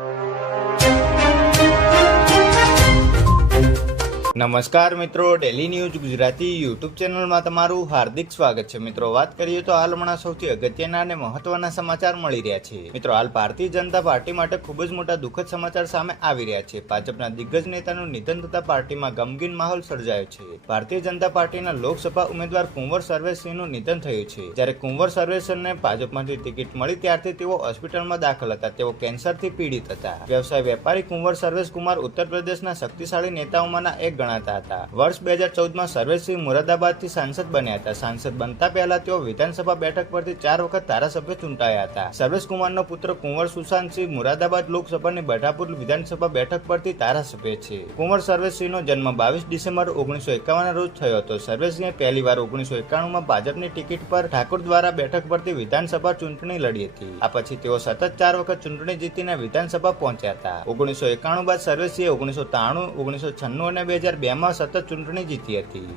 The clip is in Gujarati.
you. નમસ્કાર મિત્રો ડેલી ન્યૂઝ ગુજરાતી યુટ્યુબ ચેનલમાં તમારું હાર્દિક સ્વાગત છે. મિત્રો, વાત કરીએ તો હાલ હમણાં સૌથી અગત્યના અને મહત્વના સમાચાર મળી રહ્યા છે. મિત્રો, હાલ ભારતીય જનતા પાર્ટી માટે ખૂબ જ મોટા દુઃખદ સમાચાર સામે આવી રહ્યા છે. ભાજપના દિગ્ગજ નેતાનું નિધન થતા પાર્ટીમાં ગમગીન માહોલ સર્જાયો છે. ભારતીય જનતા પાર્ટીના લોકસભા ઉમેદવાર કુંવર સર્વેશસિંહનું નિધન થયું છે. જ્યારે કુંવર સર્વેશ્વરને ભાજપમાંથી ટિકિટ મળી ત્યારથી તેઓ હોસ્પિટલમાં દાખલ હતા. તેઓ કેન્સરથી પીડિત હતા. વ્યવસાય વેપારી કુંવર સર્વેશ કુમાર ઉત્તર પ્રદેશના શક્તિશાળી નેતાઓમાંના એક ગણાતા હતા. વર્ષ બે હજાર ચૌદમાં સર્વેશ્રી મુરાદાબાદથી સાંસદ બન્યા હતા. સાંસદ બનતા પહેલા તેઓ વિધાનસભા બેઠક પરથી ચાર વખત ધારાસભ્ય ચૂંટાયા હતા. સર્વેશ કુમારનો પુત્ર કુંવર સુશાંતસિંહ મુરાદાબાદ લોકસભાની બઢાપુર વિધાનસભા બેઠક પરથી ધારાસભ્ય છે. કુંવર સર્વેશ્રીનો જન્મ બાવીસ ડિસેમ્બર ઓગણીસો એકાવન રોજ થયો હતો. સર્વેશ્રીએ પહેલીવાર ઓગણીસો એકાણુંમાં ભાજપની ટિકિટ પર ઠાકોર દ્વારા બેઠક પરથી વિધાનસભા ચૂંટણી લડી હતી. આ પછી તેઓ સતત ચાર વખત ચૂંટણી જીતીને વિધાનસભા પહોંચ્યા હતા. ઓગણીસો એકાણું બાદ સર્વેશ્રીએ ઓગણીસો ત્રાણું ઓગણીસો છન્નું અને બે હજાર બેમાં સતત ચૂંટણી જીતી હતી.